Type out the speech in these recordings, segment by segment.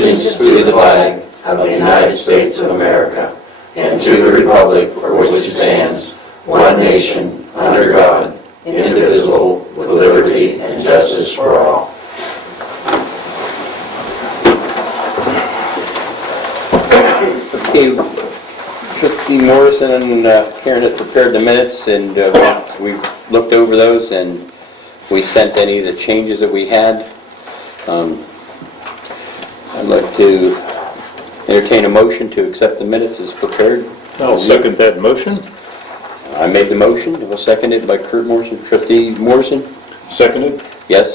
allegiance to the flag of the United States of America and to the republic for which it stands, one nation, under God, indivisible, with liberty and justice for all. Okay, Trustee Morrison and Karen have prepared the minutes, and we've looked over those, and we sent any of the changes that we had. I'd like to entertain a motion to accept the minutes as prepared. I'll second that motion. I made the motion. It was seconded by Kurt Morrison. Trustee Morrison? Seconded? Yes?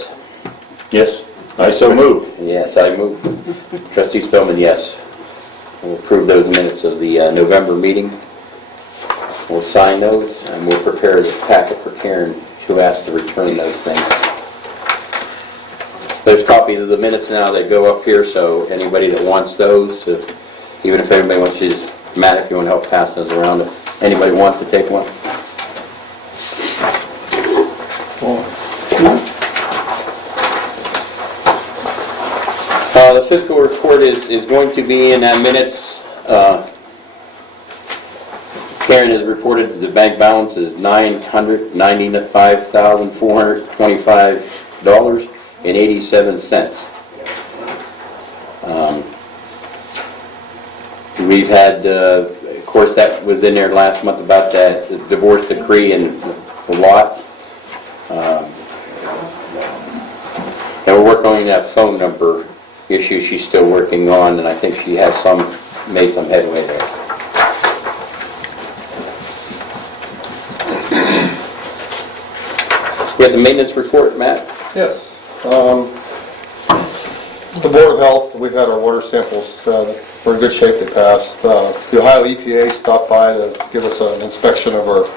Yes. I so move. Yes, I move. Trustee Spellman, yes. We'll approve those minutes of the November meeting. We'll sign those, and we'll prepare the packet for Karen. She'll ask to return those things. There's copies of the minutes now that go up here, so anybody that wants those, even if anybody wants to, Matt, if you want to help pass those around, if anybody wants to take one. The fiscal report is going to be in minutes. Karen has reported that the bank balance is $995,425.87. We've had, of course, that was in there last month about that the divorce decree and the lot. And we're working on that phone number issue she's still working on, and I think she has made some headway there. We have the maintenance report, Matt? Yes. The Board of Health, we've had our water samples. We're in good shape. They passed. The Ohio EPA stopped by to give us an inspection of our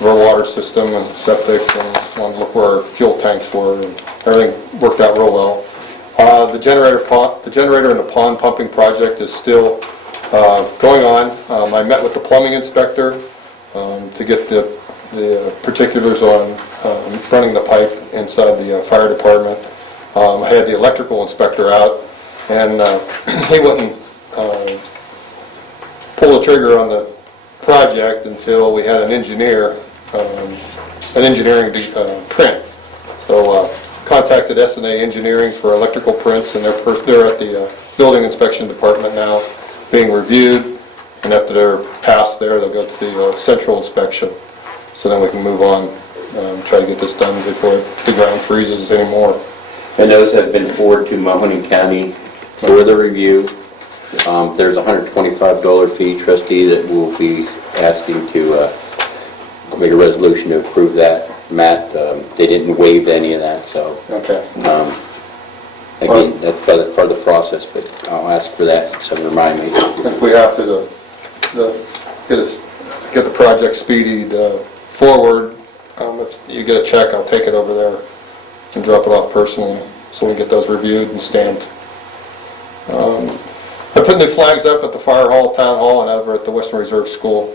water system and septic, and wanted to look where our fuel tanks were, and everything worked out real well. The generator and the pond pumping project is still going on. I met with the plumbing inspector to get the particulars on running the pipe inside the fire department. I had the electrical inspector out, and he wouldn't pull the trigger on the project until we had an engineering print. So contacted S&A Engineering for electrical prints, and they're at the building inspection department now being reviewed, and after they're passed there, they'll go to the central inspection. So then we can move on, try to get this done before the ground freezes anymore. And those have been forwarded to Mahoning County for the review. There's a $125 fee, trustee, that will be asking to make a resolution to approve that. Matt, they didn't waive any of that, so Okay. again, that's part of the process, but I'll ask for that, so remind me. If we have to get the project speedied forward, if you get a check, I'll take it over there and drop it off personally, so we get those reviewed and stamped. I put new flags up at the fire hall, town hall, and over at the Western Reserve School.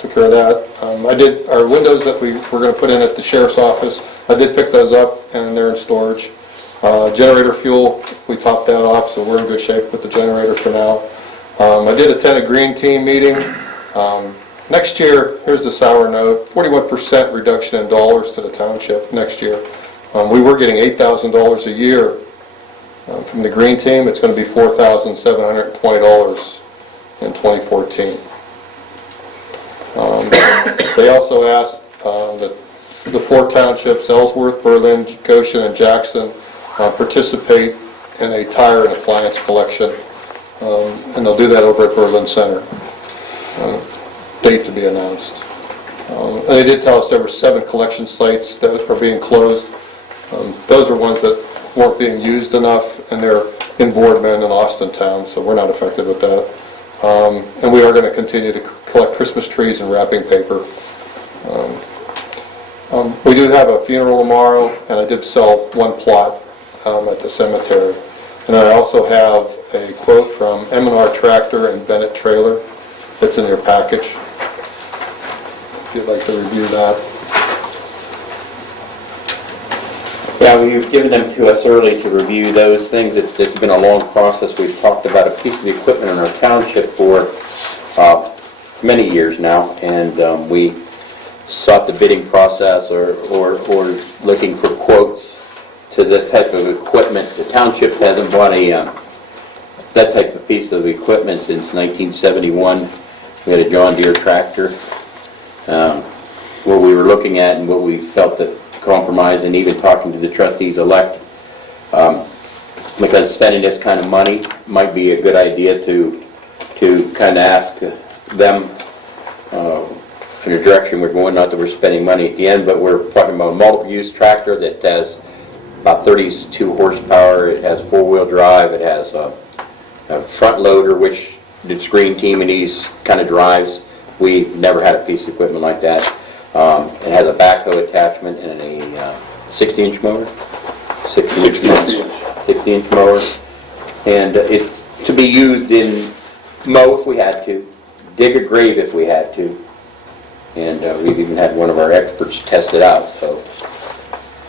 Took care of that. I did our windows that we were going to put in at the sheriff's office. I did pick those up, and they're in storage. Generator fuel, we topped that off, so we're in good shape with the generator for now. I did attend a green team meeting. Next year, here's the sour note, 41% reduction in dollars to the township next year. We were getting $8,000 a year from the green team. It's going to be $4,720 in 2014. They also asked that the 4 townships, Ellsworth, Berlin, Goshen, and Jackson, participate in a tire and appliance collection. And they'll do that over at Berlin Center. Date to be announced. And they did tell us there were 7 collection sites that are being closed. Those are ones that weren't being used enough, and they're in Boardman and Austintown, so we're not affected with that. And we are going to continue to collect Christmas trees and wrapping paper. We do have a funeral tomorrow, and I did sell 1 plot at the cemetery. And I also have a quote from M&R Tractor and Bennett Trailer that's in your package, if you'd like to review that. Yeah, we've given them to us early to review those things. It's been a long process. We've talked about a piece of equipment in our township for many years now, and we sought the bidding process or looking for quotes to the type of equipment. The township hasn't bought that type of piece of equipment since 1971. We had a John Deere tractor. What we were looking at and what we felt that compromise, and even talking to the trustees-elect, because spending this kind of money might be a good idea to kind of ask them in the direction we're going. Not that we're spending money at the end, but we're talking about a multiple-use tractor that has about 32 horsepower. It has four-wheel drive. It has a front loader, which the Green Team and these kind of drives. We've never had a piece of equipment like that. It has a backhoe attachment and a 60-inch mower. 60-inch mower. And it's to be used in mow if we had to, dig a grave if we had to. And we've even had one of our experts test it out. So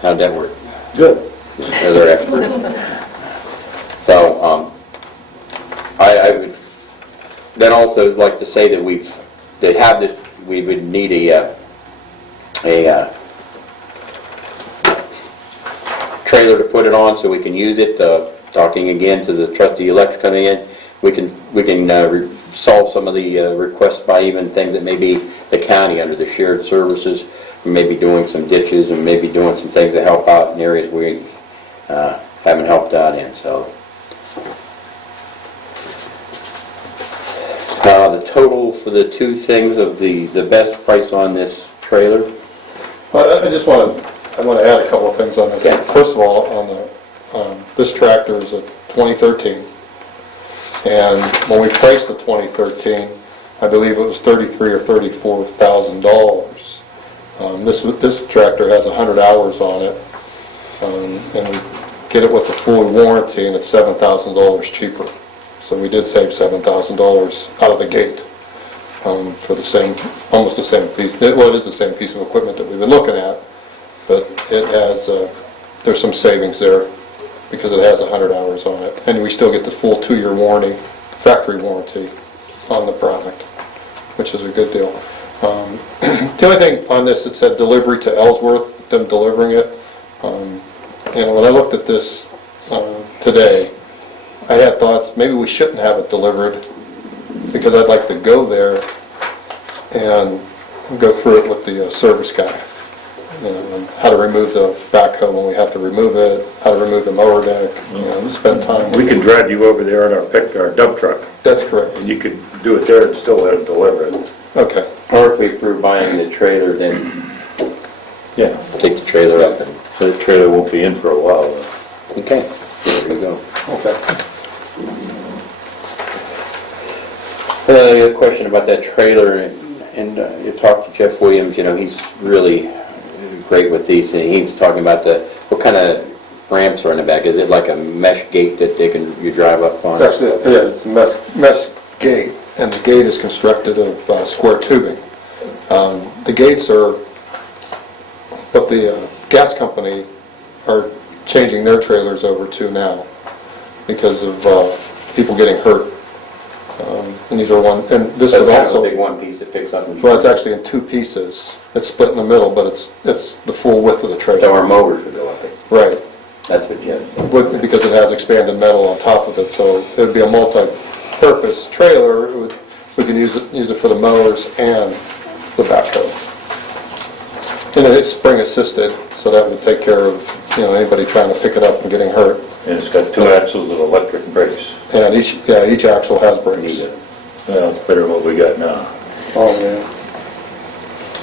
how'd that work? Good. Another expert. So I would then also like to say that we would need a trailer to put it on so we can use it. Talking again to the trustee-elects coming in, we can solve some of the requests by even things that may be the county under the shared services. We may be doing some ditches and maybe doing some things to help out in areas we haven't helped out in. So the total for the two things of the best price on this trailer. Well, I want to add a couple of things on this. Yeah. First of all, this tractor is a 2013, and when we priced the 2013, I believe it was $33,000 or $34,000. This tractor has 100 hours on it, and we get it with a full warranty, and it's $7,000 cheaper. So we did save $7,000 out of the gate for almost the same piece. Well, it is the same piece of equipment that we've been looking at, but it has there's some savings there because it has 100 hours on it, and we still get the full 2-year warranty, factory warranty on the product, which is a good deal. The only thing on this, it said delivery to Ellsworth, them delivering it. When I looked at this today, I had thoughts maybe we shouldn't have it delivered because I'd like to go there and go through it with the service guy. And how to remove the backhoe when we have to remove it, how to remove the mower deck, spend time. We can drive you over there in our dump truck, That's correct. and you could do it there and still let it deliver it. Okay. Or if we approve buying the trailer, then Yeah. take the trailer up and... So the trailer won't be in for a while, though. Okay, there you go. Okay. A question about that trailer, and you talked to Jeff Williams. He's really great with these, and he was talking about what kind of ramps are in the back. Is it like a mesh gate that you drive up on? It's actually, it's a mesh gate, and the gate is constructed of square tubing. The gates are what the gas company are changing their trailers over to now because of people getting hurt. And these are and this So was it's kind of also a big one piece that picks up and... well, it's actually in 2 pieces. It's split in the middle, but it's the full width of the So trailer. our mowers would go up it. Right. That's what Jeff said. Because it has expanded metal on top of it, so it would be a multi-purpose trailer. We can use it for the mowers and the backhoe. And it's spring assisted, so that would take care of anybody trying to pick it up and getting hurt. And it's got 2 axles of electric brakes. And each axle has brakes. Well, it's better than what we got now. Oh yeah.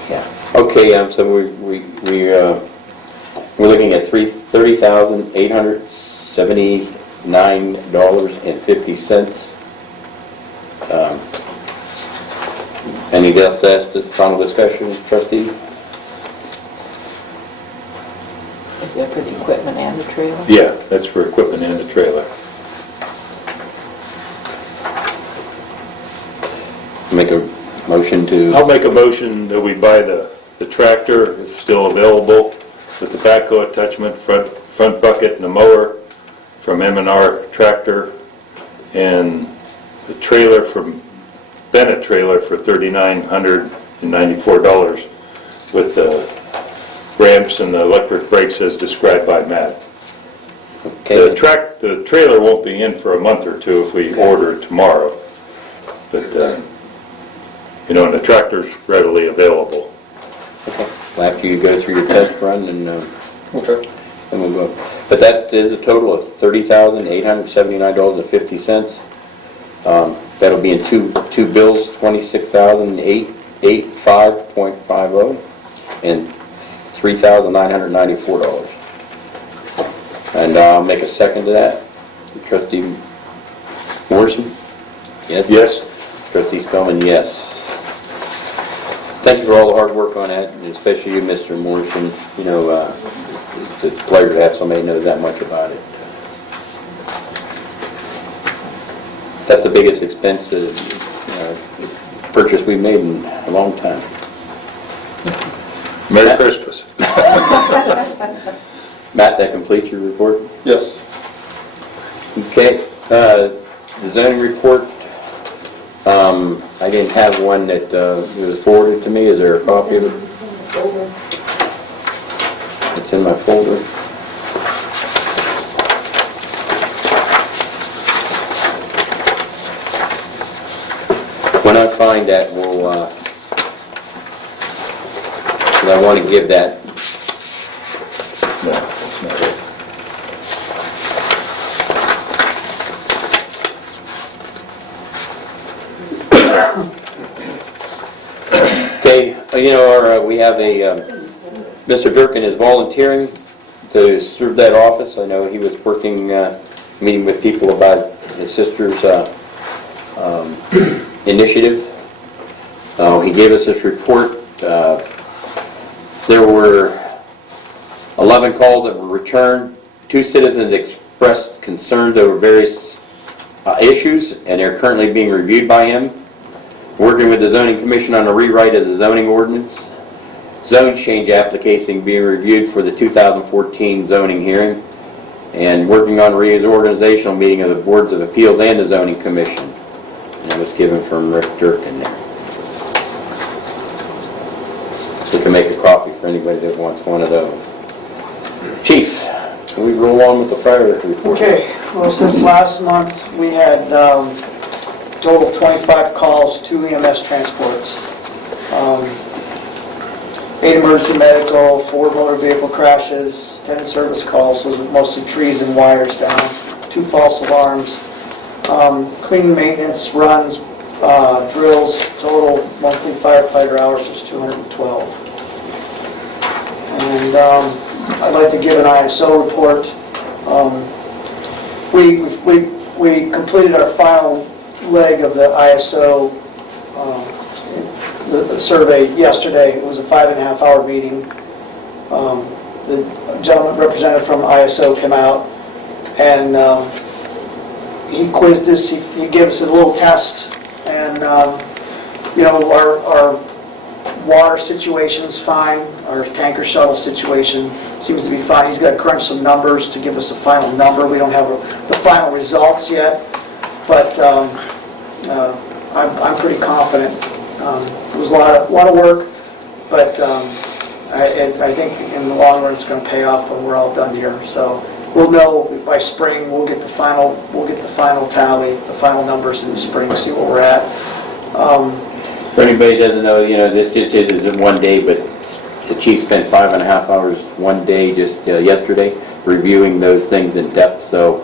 Yeah. Okay. So we're looking at $30,879.50. Anything else to ask this final discussion, trustee? Is that for the equipment and the trailer? Yeah, that's for equipment and the trailer. Make a motion to... I'll make a motion that we buy the tractor, it's still available, the tobacco attachment, front bucket and the mower from M&R Tractor, and the trailer from Bennett Trailer for $3,994 with the ramps and the electric brakes as described by Matt. Okay. The trailer won't be in for a month or two if we order it tomorrow, but, you know, and the tractor's readily available. Okay. Well, after you go through your test run, and Okay. then we'll go. But that is a total of $30,879.50. That'll be in two bills, $26,885.50 and $3,994. And I'll make a second to that. Trustee Morrison? Yes? Yes? Trustee Spellman, yes. Thank you for all the hard work on that, and especially you, Mr. Morrison. You know, it's a pleasure to have somebody who knows that much about it. That's the biggest expense purchase we've made in a long time. Merry Christmas. Matt, that completes your report? Yes. Okay. The zoning report, I didn't have one that was forwarded to me. Is there a copy of it? It's in my folder. When I find that, we'll, I want to give that. No, that's not it. Okay, you know, we have Mr. Durkin is volunteering to serve that office. I know he was working, meeting with people about his sister's initiative. He gave us this report. There were 11 calls that were returned. 2 citizens expressed concerns over various issues, and they're currently being reviewed by him. Working with the Zoning Commission on a rewrite of the zoning ordinance. Zone change application being reviewed for the 2014 zoning hearing. And working on reorganizational meeting of the Boards of Appeals and the Zoning Commission. And that was given from Rick Durkin there. We can make a copy for anybody that wants one of those. Chief, can we roll on with the fire report? Okay, well, since last month, we had total of 25 calls, 2 EMS transports, 8 emergency medical, 4 motor vehicle crashes, 10 service calls, those are mostly trees and wires down, 2 false alarms, cleaning maintenance runs, drills, total monthly firefighter hours was 212. And I'd like to give an ISO report. We completed our final leg of the ISO the survey yesterday. It was a 5.5-hour meeting. The gentleman representative from ISO came out and he quizzed us. He gave us a little test, and you know, our water situation's fine. Our tanker shuttle situation seems to be fine. He's got to crunch some numbers to give us a final number. We don't have the final results yet, but I'm pretty confident. It was a lot of work, but I think in the long run it's going to pay off when we're all done here. So we'll know by spring. We'll get the final tally, the final numbers in the spring. See where we're at. For anybody who doesn't know, you know, this just isn't one day, but the chief spent 5.5 hours one day just yesterday reviewing those things in depth. So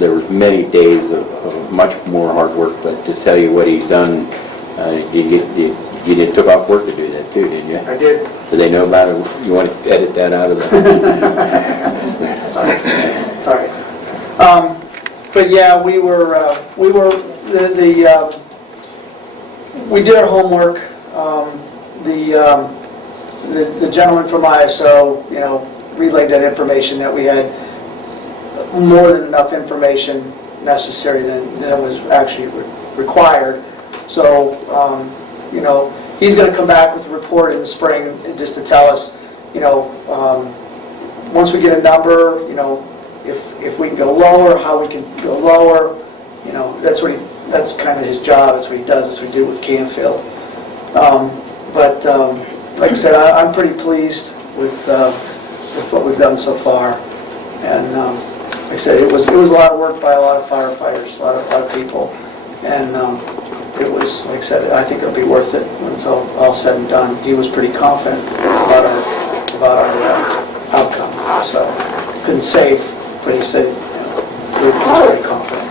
there was many days of much more hard work. But to tell you what he's done, you took off work to do that too, didn't you? I did. Do they know about it? You want to edit that out of the... Sorry. But yeah, we did our homework. The gentleman from ISO, you know, relayed that information that we had more than enough information necessary than was actually required. So, you know, he's going to come back with a report in the spring just to tell us once we get a number, if we can go lower, how we can go lower, that's kind of his job. That's what he does. That's what we do with Canfield. But like I said, I'm pretty pleased with what we've done so far. And like I said, it was a lot of work by a lot of firefighters, a lot of people. And it was, like I said, I think it'll be worth it when it's all said and done. He was pretty confident about our outcome. So couldn't say, but he said he was very confident.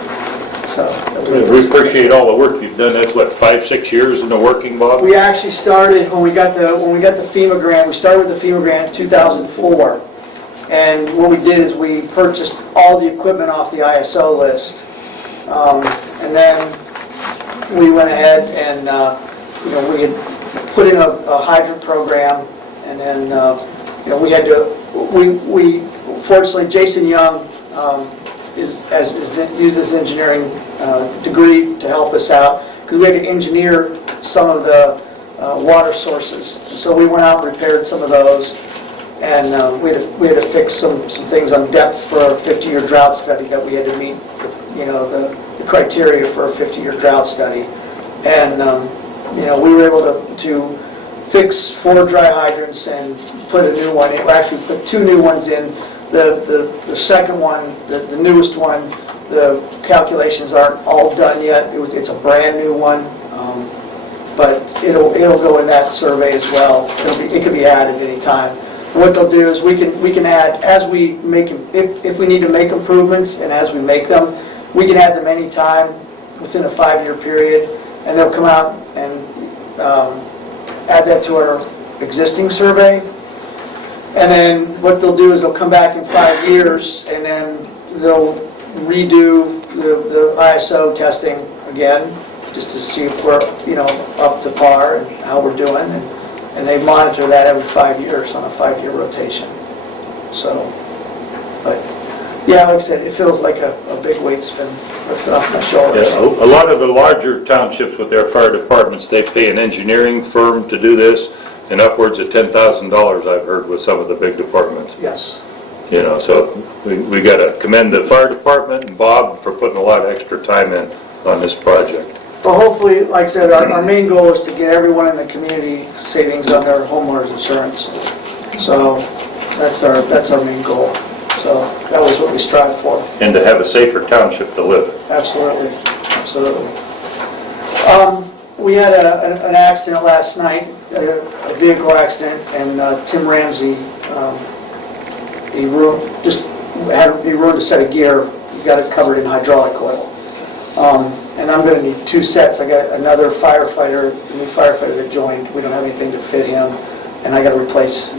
So We appreciate all the work you've done. That's what, 5-6 years in the working, Bob? we actually started when we got the FEMA grant. We started with the FEMA grant in 2004, and what we did is we purchased all the equipment off the ISO list, and then we went ahead and we had put in a hydrant program, and then we had to. We fortunately Jason Young. Used his engineering degree to help us out, because we had to engineer some of the water sources. So we went out and repaired some of those, and we had to fix some things on depths for a 50-year drought study that we had to meet, the criteria for a 50-year drought study. And we were able to fix 4 dry hydrants and put a new one in. We actually put 2 new ones in. The second one, the newest one, the calculations aren't all done yet. It's a brand new one, but it'll go in that survey as well. It can be added any time. And what they'll do is we can add as we make if we need to make improvements, and as we make them, we can add them any time within a 5-year period, and they'll come out and add that to our existing survey. And then what they'll do is they'll come back in 5 years, and then they'll redo the ISO testing again, just to see if we're up to par and how we're doing, and they monitor that every 5 years on a 5-year rotation. So, but yeah, like I said, it feels like a big weight's been lifted off my shoulders. Yeah, a lot of the larger townships with their fire departments, they pay an engineering firm to do this. And upwards of $10,000, I've heard, with some of the big departments. Yes. So we got to commend the fire department and Bob for putting a lot of extra time in on this project. Well, hopefully, like I said, our main goal is to get everyone in the community savings on their homeowners insurance. So that's our main goal. So that was what we strive for. And to have a safer township to live in. Absolutely. Absolutely. We had an accident last night, a vehicle accident, and Tim Ramsey, he ruined a set of gear. He got it covered in hydraulic oil. And I'm going to need 2 sets. I got another new firefighter that joined. We don't have anything to fit him, and I got to replace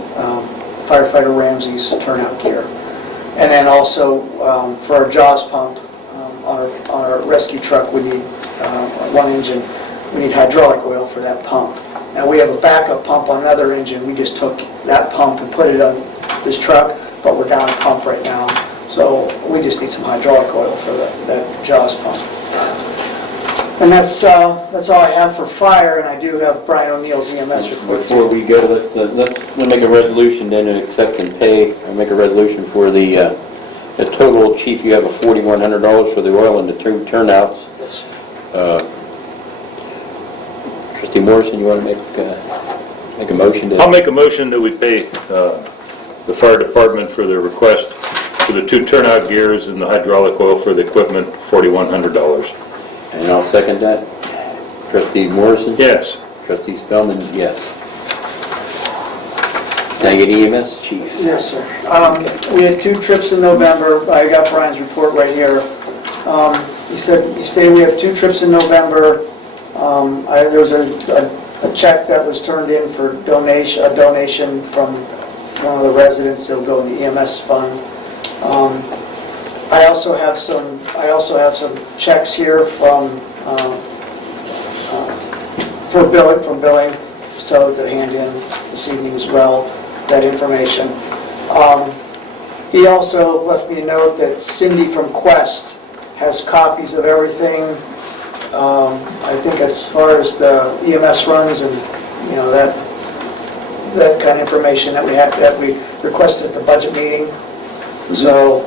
firefighter Ramsey's turnout gear. And then also for our JAWS pump on our rescue truck, we need 1 engine. We need hydraulic oil for that pump. Now we have a backup pump on another engine. We just took that pump and put it on this truck, but we're down a pump right now. So we just need some hydraulic oil for that JAWS pump. And that's all I have for fire, and I do have Brian O'Neill's EMS report. Before we go, let's make a resolution then to accept and pay, or make a resolution for the total. Chief, you have a $4,100 for the oil and the 2 turnouts. Trustee Morrison, you want to make a motion? I'll make a motion that we pay the fire department for their request for the 2 turnout gears and the hydraulic oil for the equipment, $4,100. And I'll second that. Trustee Morrison? Yes. Trustee Spellman? Yes. Can I get EMS, Chief? Yes, sir. We had 2 trips in November. I got Brian's report right here. He stated we have 2 trips in November. There was a check that was turned in for a donation from one of the residents. It'll go in the EMS fund. I also have some checks here from billing, so to hand in this evening as well, that information. He also left me a note that Cindy from Quest has copies of everything. I think as far as the EMS runs, and that kind of information that we requested at the budget meeting. So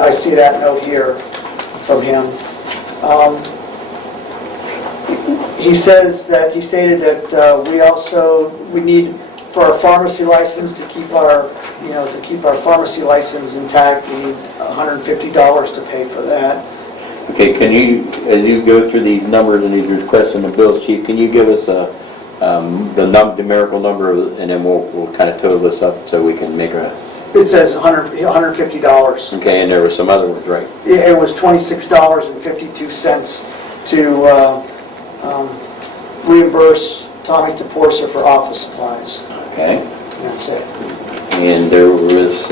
I see that note here from him. He stated that we need for our pharmacy license to keep our pharmacy license intact. We need $150 to pay for that. Okay, can you, as you go through these numbers and these requests and the bills, Chief, can you give us the numerical number, and then we'll kind of total this up so we can make a... It says $150. Okay, and there were some other ones, right? It was $26.52 to reimburse Tommy Toporsa for office supplies. Okay. That's it. And there was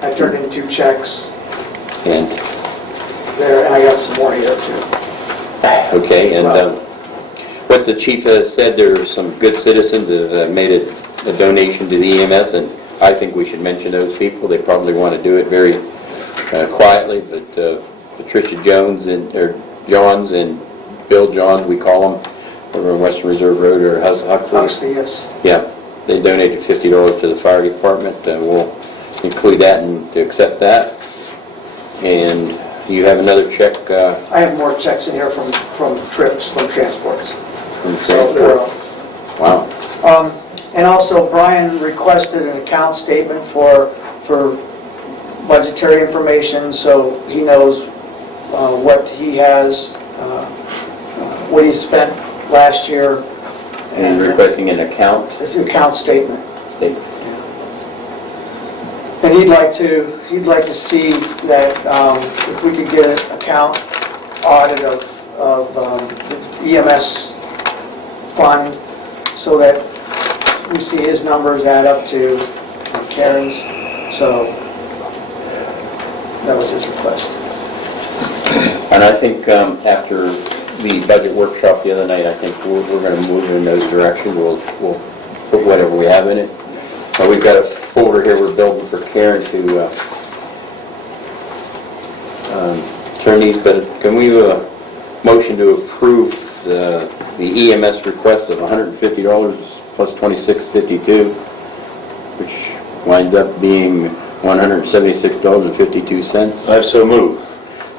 I turned in 2 checks and there, and I got some more here too. okay, and what the chief has said, there are some good citizens that have made a donation to the EMS, and I think we should mention those people. They probably want to do it very quietly, but Patricia Jones and Johns and Bill Johns, we call them, over on Western Reserve Road, or Huxley, yes. Yeah, they donated $50 to the fire department. We'll include that and to accept that. And you have another check? I have more checks in here from trips, from transports. From So transport. Wow. And also, Brian requested an account statement for budgetary information, so he knows what he has, what he spent last year. And requesting an account? It's an account statement. Statement. And he'd like to see that if we could get an account audit of the EMS fund, so that we see his numbers add up to Karen's. So that was his request. And I think after the budget workshop the other night, I think we're going to move in those directions. We'll put whatever we have in it. We've got a folder here we're building for Karen to turn these, but can we motion to approve the EMS request of $150 plus $26.52, which winds up being $176.52? I so move.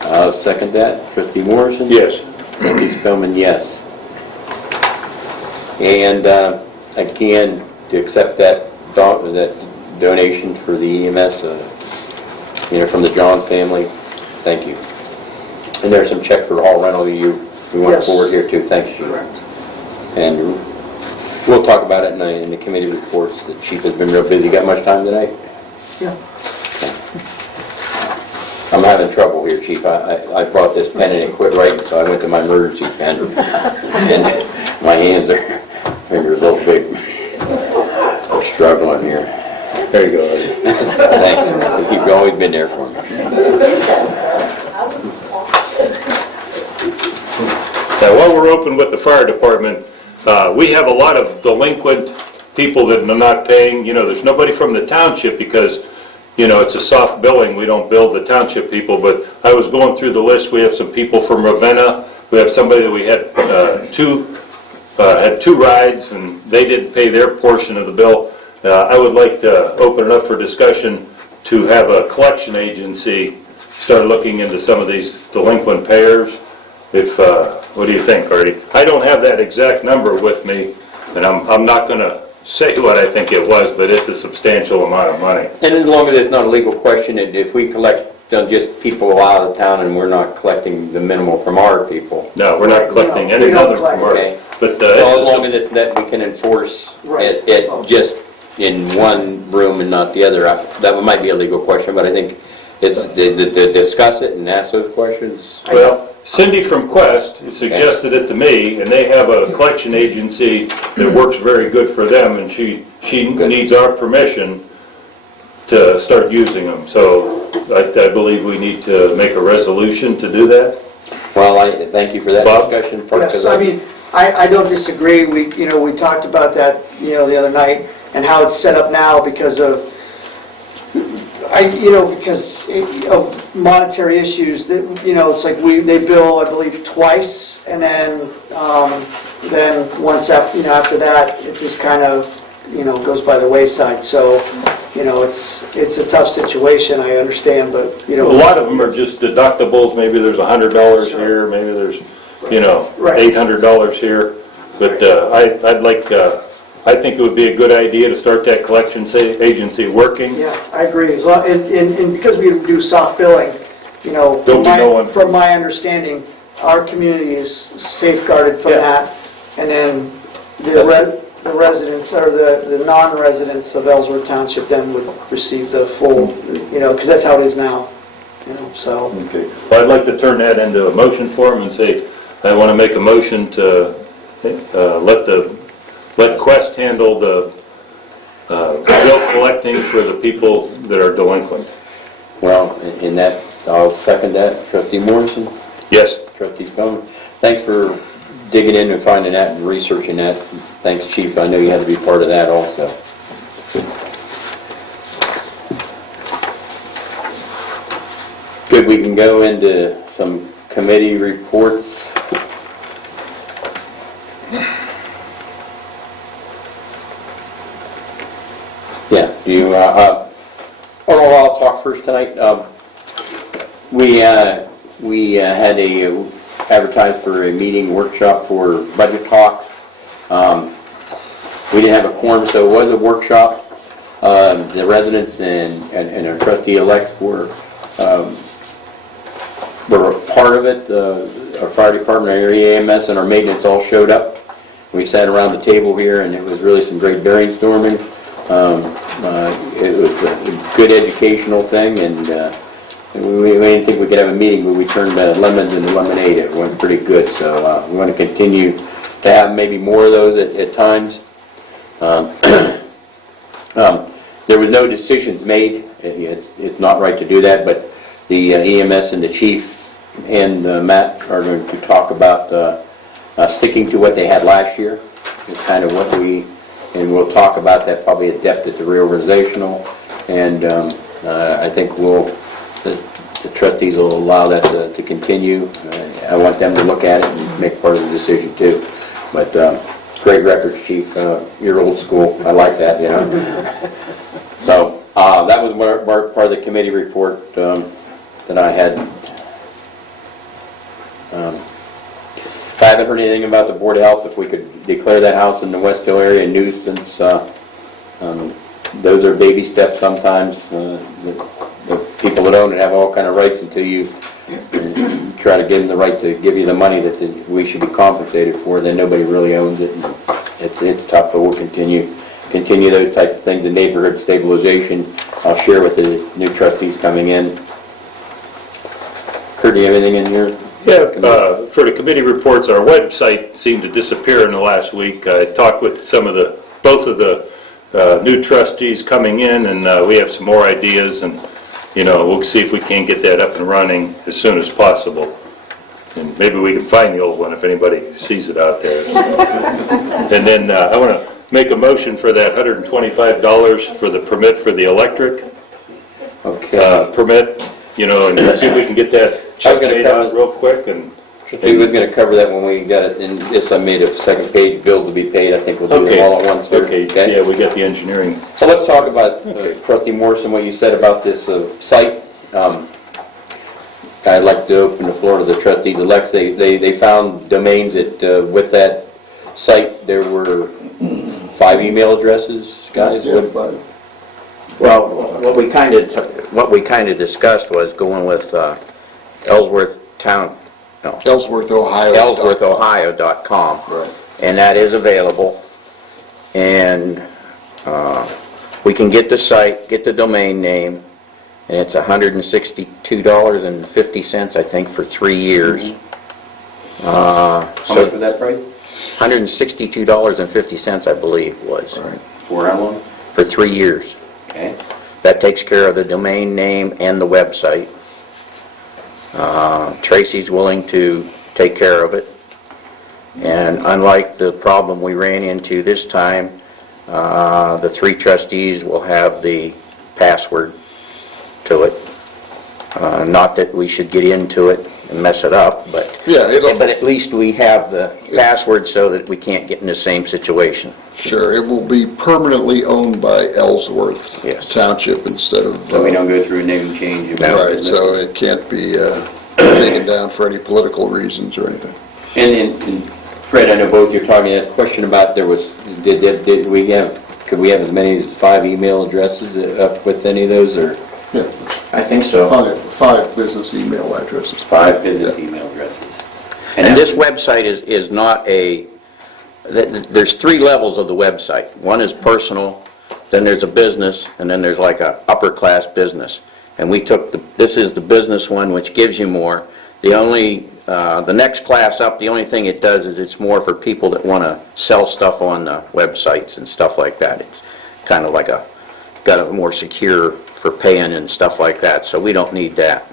I'll second that. Trustee Morrison? Yes. Trustee Spellman, yes. And again, to accept that donation for the EMS, from the Johns family, thank you. And there's some check for hall rental we want Yes. forward here too. Thanks, Chief. Correct. And we'll talk about it in the committee reports. The chief has been real busy. Got much time tonight? Yeah. I'm having trouble here, Chief. I brought this pen and it quit writing, so I went to my emergency pen. And my hands are fingers a little big. I'm struggling here. There you go, Artie. Thanks. You've always been there for me. Now, while we're open with the fire department, we have a lot of delinquent people that are not paying. There's nobody from the township because, it's a soft billing. We don't bill the township people, but I was going through the list. We have some people from Ravenna. We have somebody that we had two rides, and they didn't pay their portion of the bill. I would like to open it up for discussion to have a collection agency start looking into some of these delinquent payers. What do you think, Artie? I don't have that exact number with me, and I'm not going to say what I think it was, but it's a substantial amount of money. And as long as it's not a legal question, and if we collect just people out of town and we're not collecting the minimal from our people. No, we're not collecting any we don't other from our... Okay. But So as long as it's that we can enforce Right. it just in one room and not the other, that might be a legal question, but I think it's to discuss it and ask those questions. Well, Cindy from Quest suggested it to me, and they have a collection agency that works very good for them, and she needs our permission to start using them. So I believe we need to make a resolution to do that. Well, I thank you for that Bob? discussion. Yes, I mean, I don't disagree. We talked about that, the other night, and how it's set up now because of, Because of monetary issues, it's like they bill, I believe, twice, and then once after that, it just kind of, goes by the wayside. So, it's a tough situation, I understand, but, A lot of them are just deductibles, maybe there's $100 here, maybe there's, Right. $800 here. But I think it would be a good idea to start that collection agency working. yeah, I agree. And because we do soft billing, from my understanding, our community is safeguarded from Yeah. that. And then the residents, or the non-residents of Ellsworth Township then would receive the full, because that's how it is now, so. Okay. Well, I'd like to turn that into a motion form and say, I want to make a motion to let Quest handle the bill collecting for the people that are delinquent. Well, in that, I'll second that. Trustee Morrison? Yes. Trustee Spellman? Thanks for digging in and finding that and researching that. Thanks, Chief. I know you had to be part of that also. Good, we can go into some committee reports. Yeah, I'll talk first tonight. We had advertised for a meeting workshop for budget talks. We didn't have a quorum, so it was a workshop. The residents and our trustee-elects were a part of it. Our fire department, our area EMS, and our maintenance all showed up. We sat around the table here, and it was really some great brainstorming. It was a good educational thing, and we didn't think we could have a meeting, but we turned lemons into lemonade. It went pretty good, so we want to continue to have maybe more of those at times. There was no decisions made. It's not right to do that, but the EMS and the chief and Matt are going to talk about sticking to what they had last year. It's kind of what and we'll talk about that probably at depth at the reorganizational, and I think the trustees will allow that to continue. I want them to look at it and make part of the decision too. But great records, Chief. You're old school. I like that, So that was part of the committee report that I had. I haven't heard anything about the Board of Health. If we could declare that house in the West Hill area a nuisance, those are baby steps sometimes. The people that own it have all kind of rights until you try to give them the right to give you the money that we should be compensated for. Then nobody really owns it. And it's tough, but we'll continue those types of things. The neighborhood stabilization, I'll share with the new trustees coming in. Kurt, do you have anything in here? Yeah, for the committee reports, our website seemed to disappear in the last week. I talked with both of the new trustees coming in, and we have some more ideas, and we'll see if we can get that up and running as soon as possible. And maybe we can find the old one if anybody sees it out there. And then I want to make a motion for that $125 for the permit for the electric permit, and see if we can get that check made out real quick. And he was going to cover that when we got it, and this I made a second page, bills to be paid. I think we'll do them all at once here. Okay, yeah, we got the engineering. So let's talk about, Trustee Morrison, what you said about this site. I'd like to open the floor to the trustees-elects. They found domains that, with that site, there were 5 email addresses, guys? Yeah, 5. Well, what we kind of discussed was going with Ellsworth Ohio.com. Right. And that is available. And we can get the site, get the domain name, and it's $162.50, I think, for 3 years. How much was that price? $162.50, I believe, was. Right. For how long? For 3 years. Okay. That takes care of the domain name and the website. Tracy's willing to take care of it. And unlike the problem we ran into this time, the 3 trustees will have the password. to it. Not that we should get into it and mess it up, but Yeah, but at least we have the password so that we can't get in the same situation. sure, it will be permanently owned by Ellsworth Yes. Township instead of... So we don't go through a name change. Right, so it can't be taken down for any political reasons or anything. And Fred, I know both you're talking, that question about there was, did we have, could we have as many as 5 email addresses up with any of those, or? Yeah, I think so. 5 business email addresses. 5 business email addresses. And this website is not a, there's 3 levels of the website. One is personal, then there's a business, and then there's like a upper class business. And we took, this is the business one, which gives you more. The next class up, the only thing it does is it's more for people that want to sell stuff on the websites and stuff like that. It's kind of like got a more secure for paying and stuff like that, so we don't need that.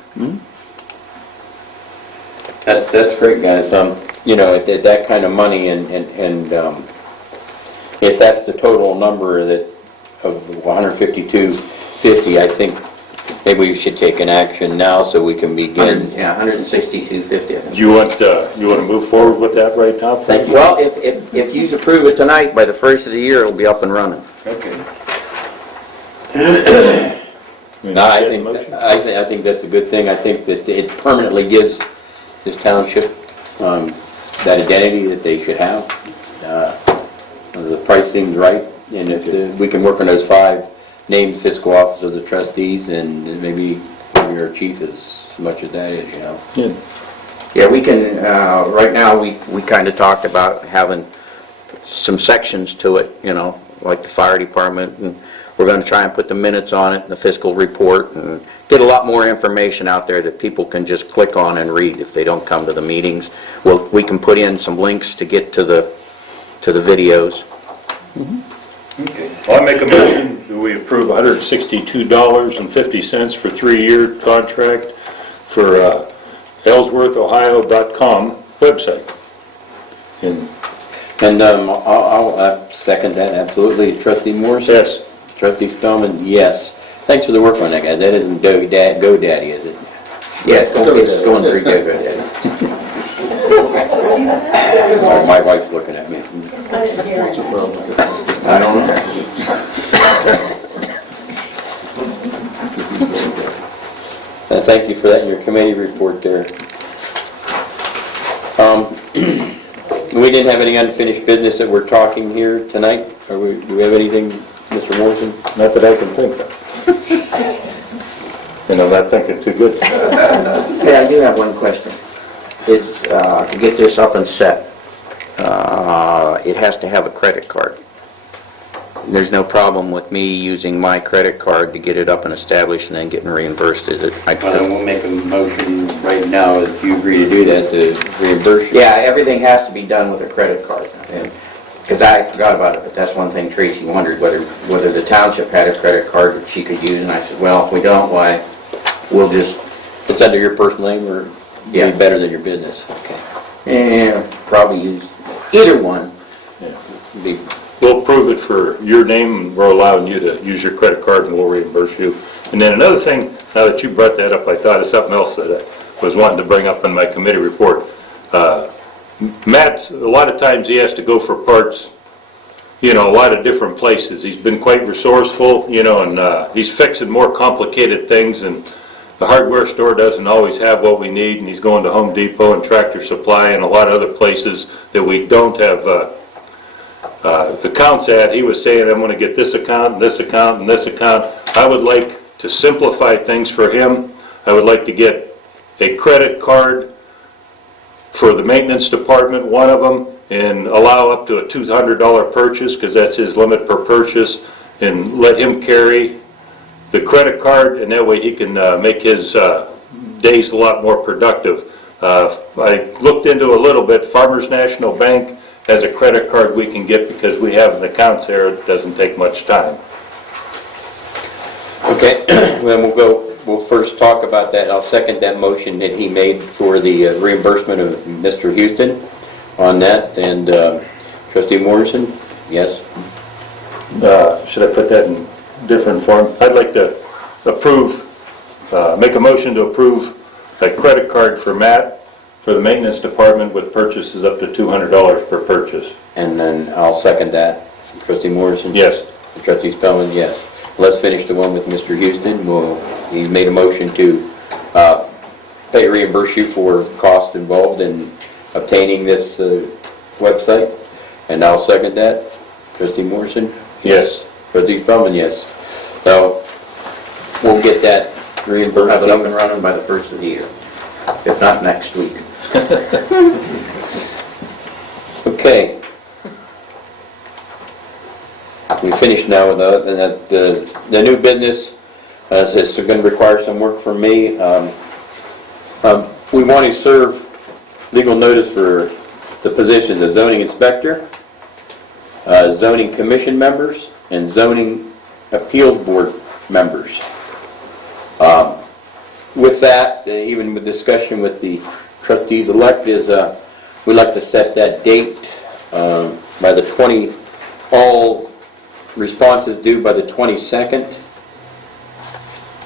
That's great, guys. You know, at that kind of money, and if that's the total number that of 152.50, I think maybe we should take an action now so we can begin. Yeah, 162.50. Do you want to move forward with that right now? Thank you. Well, if you approve it tonight, by the first of the year, it'll be up and running. Okay. No, I think that's a good thing. I think that it permanently gives this township that identity that they should have. The price seems right, and if we can work on those 5 named fiscal officers of the trustees, and maybe our chief as much as that is, you know. Yeah, we can, right now, we kind of talked about having some sections to it, you know, like the fire department, and we're going to try and put the minutes on it, and the fiscal report, and get a lot more information out there that people can just click on and read if they don't come to the meetings. We can put in some links to get to the videos. Well, I make a motion that we approve $162.50 for 3-year contract for ellsworthohio.com website. And I'll second that, absolutely. Trustee Morris? Yes. Trustee Spellman? Yes. Thanks for the work on that, guys. That isn't GoDaddy, is it? Yeah, it's going through GoDaddy. Oh, my wife's looking at me. I don't know. Thank you for that in your committee report there. We didn't have any unfinished business that we're talking here tonight? Do we have anything, Mr. Morrison? Not that I can think of. And I'm not thinking too good. Hey, I do have one question. To get this up and set, it has to have a credit card. There's no problem with me using my credit card to get it up and established and then getting reimbursed, is it? Well, then we'll make a motion right now if you agree to do that, to reimburse you. Yeah, everything has to be done with a credit card. Because I forgot about it, but that's one thing Tracy wondered, whether the township had a credit card that she could use, and I said, well, if we don't, why, we'll just... It's under your personal name, or Yeah. be better than your business? Okay. And probably use either one. Be We'll approve it for your name, and we're allowing you to use your credit card, and we'll reimburse you. And then another thing, now that you brought that up, I thought of something else that I was wanting to bring up in my committee report. Matt's, a lot of times he has to go for parts, you know, a lot of different places. He's been quite resourceful, you know, and he's fixing more complicated things, and the hardware store doesn't always have what we need, and he's going to Home Depot and Tractor Supply and a lot of other places that we don't have accounts at. He was saying, I'm going to get this account, and this account, and this account. I would like to simplify things for him. I would like to get a credit card for the maintenance department, one of them, and allow up to a $200 purchase, because that's his limit per purchase, and let him carry the credit card, and that way he can make his days a lot more productive. I looked into a little bit. Farmers National Bank has a credit card we can get because we have an account there. It doesn't take much time. Okay, then we'll first talk about that. I'll second that motion that he made for the reimbursement of Mr. Houston on that. And Trustee Morrison, yes? Should I put that in different form? I'd like to approve make a motion to approve a credit card for Matt for the maintenance department with purchases up to $200 per purchase. And then I'll second that. Trustee Morrison? Yes. Trustee Spellman, yes. Let's finish the one with Mr. Houston. He's made a motion to pay reimburse you for cost involved in obtaining this website, and I'll second that. Trustee Morrison? Yes. Trustee Spellman, yes. So we'll get that reimbursed. Have it up and running by the first of the year, if not next week. Okay. We finished now with the new business. It's going to require some work from me. We want to serve legal notice for the positions of zoning inspector, zoning commission members, and zoning appeals board members. With that, even with discussion with the trustees-elect, we'd like to set that date by the all responses due by the 22nd,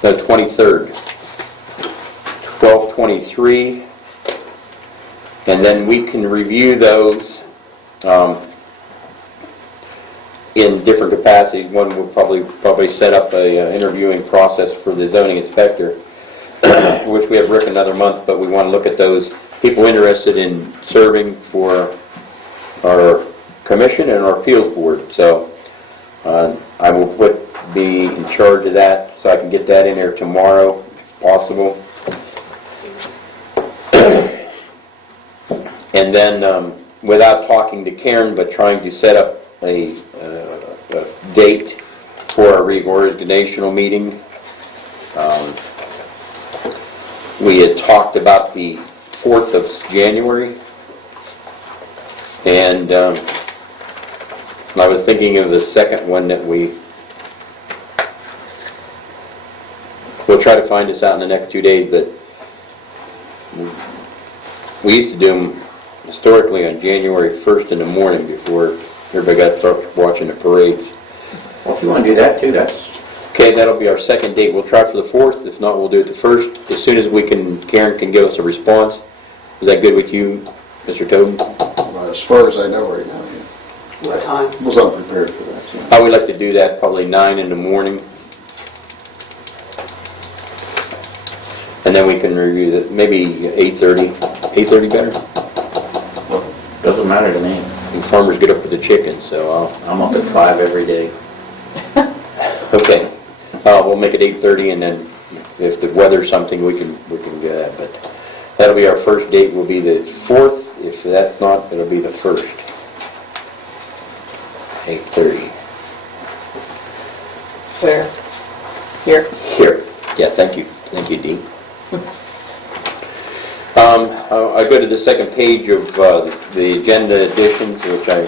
the 23rd, 12/23, and then we can review those in different capacities. One will probably set up a interviewing process for the zoning inspector, which we have Rick another month, but we want to look at those people interested in serving for our commission and our appeals board. So I will be in charge of that, so I can get that in there tomorrow, if possible. And then, without talking to Karen, but trying to set up a date for our reorganizational meeting. We had talked about the 4th of January, and I was thinking of the second one that we'll try to find this out in the next 2 days, but we used to do them historically on January 1st in the morning before everybody got to start watching the parades. Well, if you want to do that too, that's... Okay, that'll be our second date. We'll try for the 4th. If not, we'll do it the 1st. As soon as Karen can give us a response. Is that good with you, Mr. Tobin? As far as I know right now, yeah. What time? I was unprepared for that, so. I would like to do that probably 9 in the morning. And then we can review that, maybe 8:30. 8:30 better? Doesn't matter to me. And farmers get up with the chickens, so I'm up at 5 every day. okay. We'll make it 8:30, and then if the weather's something, we can do that. But that'll be our first date. Will be the 4th. If that's not, it'll be the 1st. 8:30. Where? Here? Here. Yeah. Thank you. Thank you, Dean. I go to the second page of the agenda additions, which I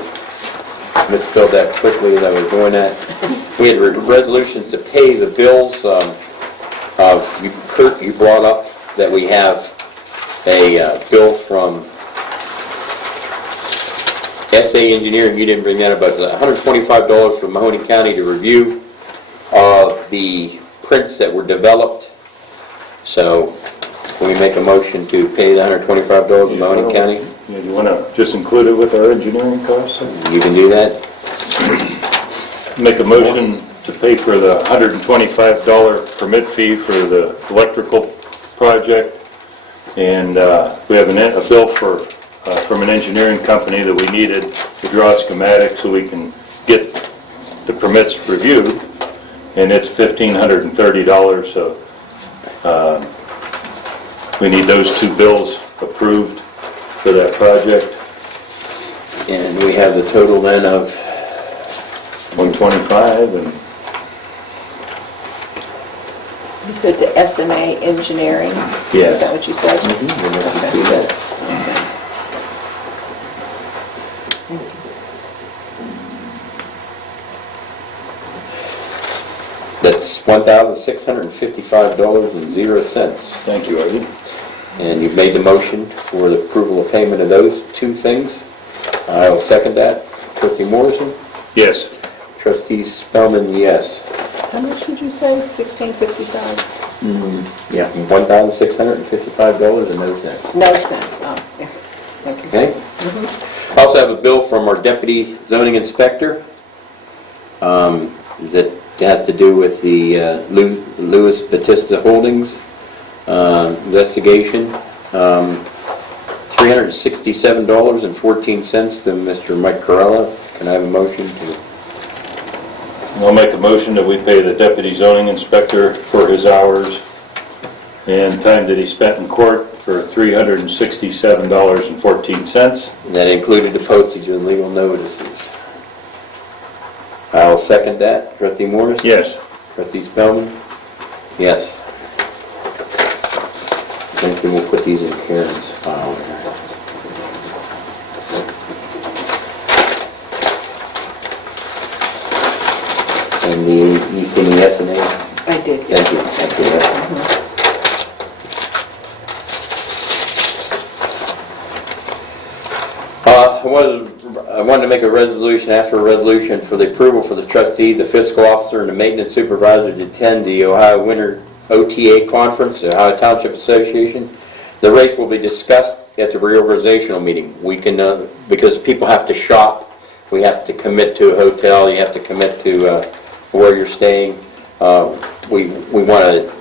misspelled that quickly as I was doing that. We had resolutions to pay the bills. Kurt, you brought up that we have a bill from SA Engineering. You didn't bring that up, but $125 from Mahoney County to review the prints that were developed. So can we make a motion to pay the $125 to Mahoney County? Yeah, you want to just include it with our engineering costs? You can do that. Make a motion to pay for the $125 permit fee for the electrical project. And we have a bill from an engineering company that we needed to draw schematics so we can get the permits reviewed. And it's $1,530, so we need those two bills approved for that project. And we have the total then of $125, and You said to SMA Engineering? Yes. Is that what you said? we'll let you see that. That's $1,655.00. thank you, Artie. And you've made the motion for the approval of payment of those two things. I'll second that. Trustee Morrison? Yes. Trustee Spellman, yes. How much did you say? $1,655? Yeah, $1,655 and no cents. No cents, oh, yeah. Thank you. Okay? I also have a bill from our deputy zoning inspector that has to do with the Louis Batista Holdings investigation. $367.14 to Mr. Mike Corella. Can I have a motion to... I'll make a motion that we pay the deputy zoning inspector for his hours and time that he spent in court for $367.14. That included the postage of legal notices. I'll second that. Trustee Morris? Yes. Trustee Spellman? Yes. Thank you. We'll put these in Karen's file here. And you see the S&A? I did, yes. Thank you. Thank you. I wanted to make a resolution, ask for a resolution for the approval for the trustee, the fiscal officer, and the maintenance supervisor to attend the Ohio Winter OTA Conference, the Ohio Township Association. The rates will be discussed at the reorganizational meeting. We can, because people have to shop, we have to commit to a hotel, you have to commit to where you're staying. We want to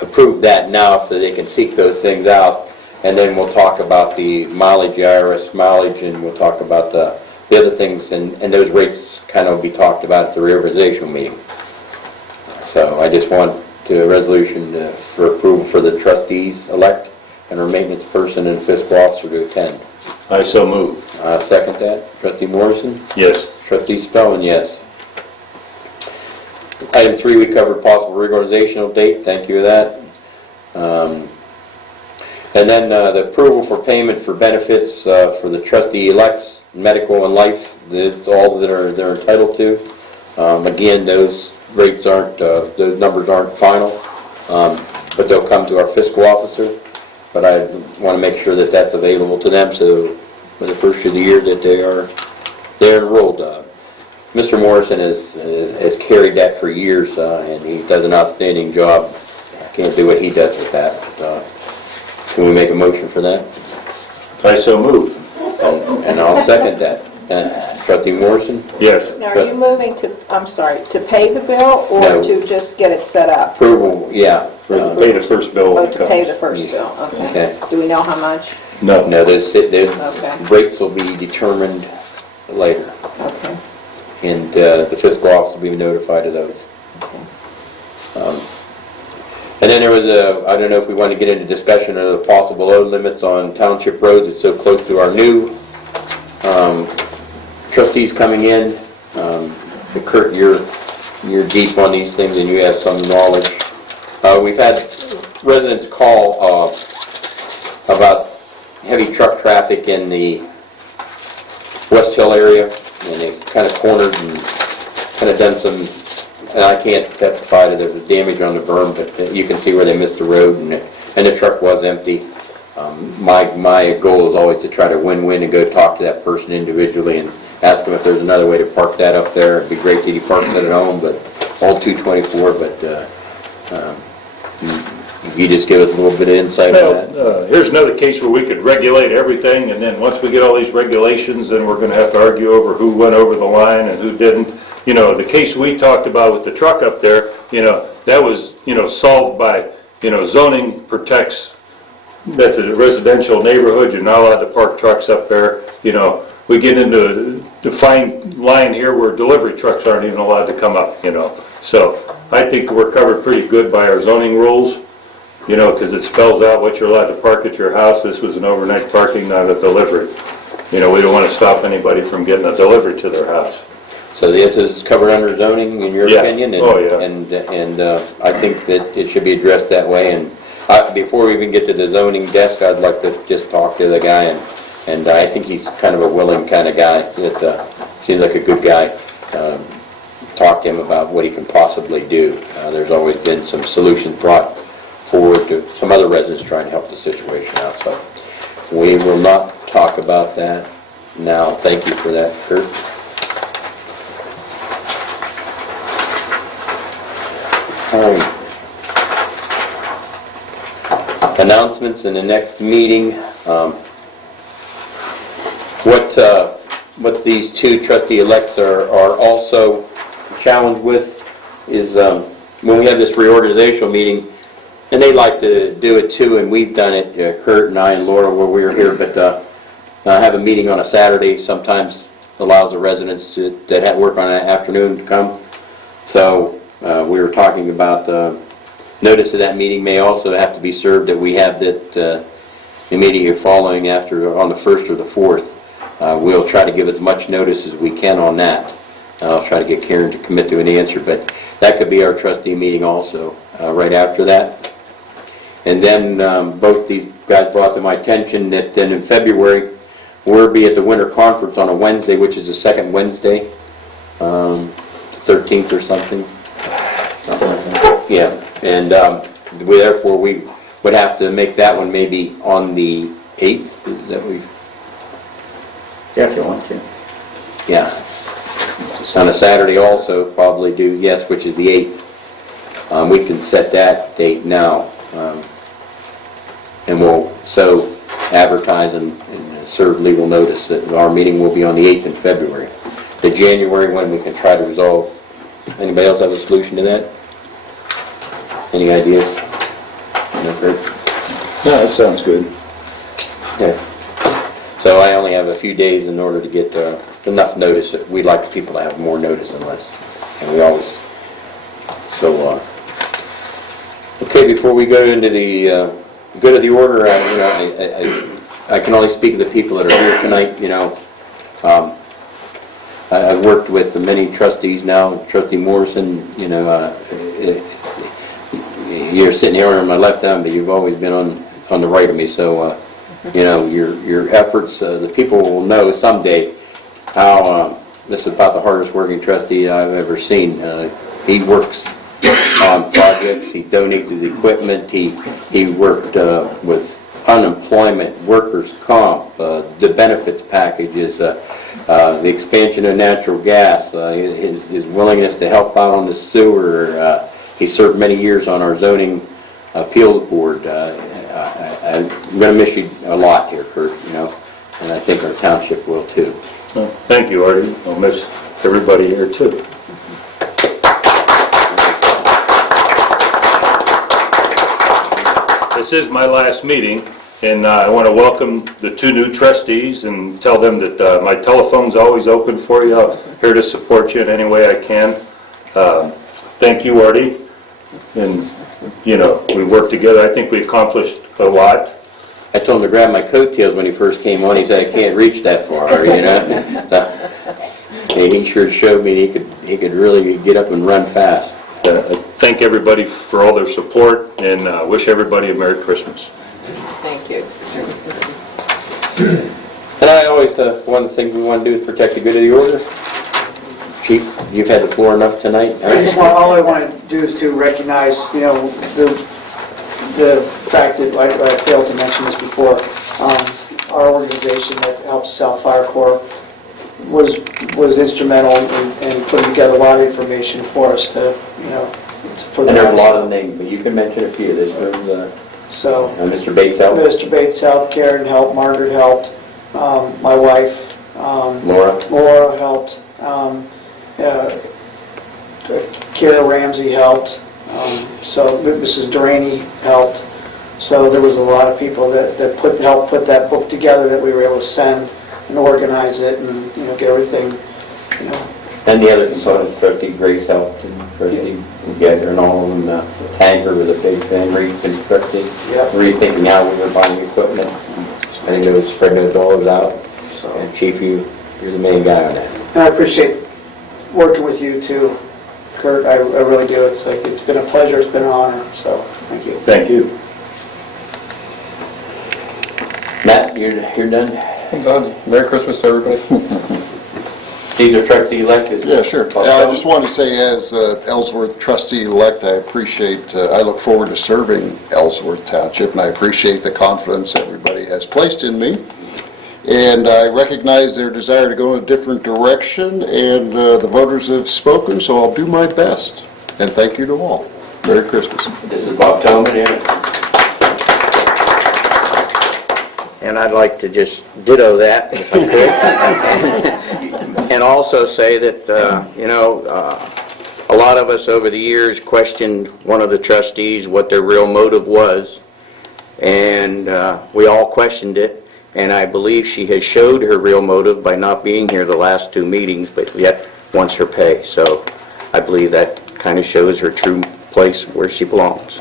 approve that now so they can seek those things out. And then we'll talk about the mileage, IRS mileage, and we'll talk about the other things, and those rates kind of will be talked about at the reorganizational meeting. So I just want a resolution for approval for the trustees-elect and our maintenance person and fiscal officer to attend. I so move. Second that. Trustee Morrison? Yes. Trustee Spellman, yes. Item 3, we covered possible reorganizational date. Thank you for that. And then the approval for payment for benefits for the trustee-elects, medical and life, this is all that they're entitled to. Again, those rates aren't, those numbers aren't final, but they'll come to our fiscal officer. But I want to make sure that that's available to them, so for the first of the year that they're enrolled. Mr. Morrison has carried that for years, and he does an outstanding job. I can't do what he does with that. Can we make a motion for that? I so move. And I'll second that. Trustee Morrison? Yes. Now, are you moving to, I'm sorry, to pay the bill or No. to just get it set up? Approval, yeah. Pay the first bill Oh, when it to pay comes. the first bill, Okay. okay. Do we know how much? No. No, those Okay. rates will be determined later, Okay. and the fiscal office will be notified of those. And then there was I don't know if we want to get into discussion of the possible load limits on township roads. It's so close to our new trustees coming in. Kurt, you're deep on these things and you have some knowledge. We've had residents call about heavy truck traffic in the West Hill area, and they've kind of cornered and kind of done some, and I can't testify to the damage on the berm, but you can see where they missed the road, and the truck was empty. My goal is always to try to win-win and go talk to that person individually and ask them if there's another way to park that up there. It'd be great that he parks it at home, but all 224, but you just give us a little bit of insight on that. Well, here's another case where we could regulate everything, and then once we get all these regulations, then we're going to have to argue over who went over the line and who didn't. You know, the case we talked about with the truck up there, you know, that was, you know, solved by, you know, zoning protects. That's a residential neighborhood. You're not allowed to park trucks up there. You know, we get into a defined line here where delivery trucks aren't even allowed to come up, you know. So I think we're covered pretty good by our zoning rules, you know, because it spells out what you're allowed to park at your house. This was an overnight parking, not a delivery. You know, we don't want to stop anybody from getting a delivery to their house. So this is covered under zoning, in your Yeah. opinion? Oh, yeah. And I think that it should be addressed that way. And before we even get to the zoning desk, I'd like to just talk to the guy, and I think he's kind of a willing kind of guy. That seems like a good guy. Talk to him about what he can possibly do. There's always been some solutions brought forward to some other residents trying to help the situation out. So we will not talk about that now. Thank you for that, Kurt. Announcements in the next meeting. What these two trustee-elects are also challenged with is when we have this reorganizational meeting, and they like to do it too, and we've done it, Kurt and I and Laura, where we were here, but have a meeting on a Saturday sometimes allows the residents that work on an afternoon to come. So we were talking about notice of that meeting may also have to be served that we have that immediately following after on the 1st or the 4th. We'll try to give as much notice as we can on that. I'll try to get Karen to commit to an answer, but that could be our trustee meeting also right after that. And then both these guys brought to my attention that then in February we'll be at the winter conference on a Wednesday, which is the second Wednesday, 13th or something. Yeah, and therefore we would have to make that one maybe on the 8th. Is that we? Yeah, if you want to. Yeah. On a Saturday also, probably do, yes, which is the 8th. We can set that date now. And we'll so advertise and serve legal notice that our meeting will be on the 8th in February. The January one we can try to resolve. Anybody else have a solution to that? Any ideas? No, Kurt? No, that sounds good. Okay. So I only have a few days in order to get enough notice. We'd like people to have more notice and less. And we always... So, okay, before we go into the good of the order, I can only speak to the people that are here tonight. I've worked with many trustees now. Trustee Morrison, you're sitting here on my left hand, but you've always been on the right of me. So, your efforts, the people will know someday how this is about the hardest working trustee I've ever seen. He works on projects. He donated equipment. He worked with unemployment, workers' comp, the benefits packages, the expansion of natural gas, his willingness to help out on the sewer. He served many years on our zoning appeals board. I'm going to miss you a lot here, Kurt, and I think our township will too. Well, thank you, Artie. I'll miss everybody here too. This is my last meeting, and I want to welcome the two new trustees and tell them that my telephone's always open for you. I'm here to support you in any way I can. Thank you, Artie. And, we worked together. I think we accomplished a lot. I told him to grab my coattails when he first came on. He said, I can't reach that far, And he sure showed me he could really get up and run fast. Thank everybody for all their support, and wish everybody a Merry Christmas. Thank you. And I always, one of the things we want to do is protect the good of the order. Chief, you've had the floor enough tonight. All I want to do is to recognize, the fact that, I failed to mention this before, our organization that helps South Fire Corps was instrumental in putting together a lot of information for us to, for the... And there's a lot of names, but you can mention a few. There's Mr. Bates helped. Mr. Bates helped, Karen helped, Margaret helped, my wife, Laura helped, Kara Ramsey helped, so Mrs. Duraney helped. So there was a lot of people that helped put that book together that we were able to send and organize it and get everything. And the other consultants, Trustee Grace helped, and Trustee Gedger and all of them. The tanker was a big thing, reconstructing, rethinking how we were buying equipment. I think it was spreading those dollars out. So, and Chief, you're the main guy on that. And I appreciate working with you too, Kurt. I really do. It's been a pleasure. It's been an honor. So thank you. Thank you. Matt, you're done? I'm done. Merry Christmas to everybody. These are trustee-elected. Yeah, sure. I just wanted to say, as Ellsworth trustee-elect, I look forward to serving Ellsworth Township, and I appreciate the confidence everybody has placed in me. And I recognize their desire to go in a different direction, and the voters have spoken, so I'll do my best. And thank you to all. Merry Christmas. This is Bob Tillman, and I'd like to just ditto that, if I could. And also say that, a lot of us over the years questioned one of the trustees what their real motive was, and we all questioned it, and I believe she has showed her real motive by not being here the last 2 meetings, but yet wants her pay. So I believe that kind of shows her true place where she belongs.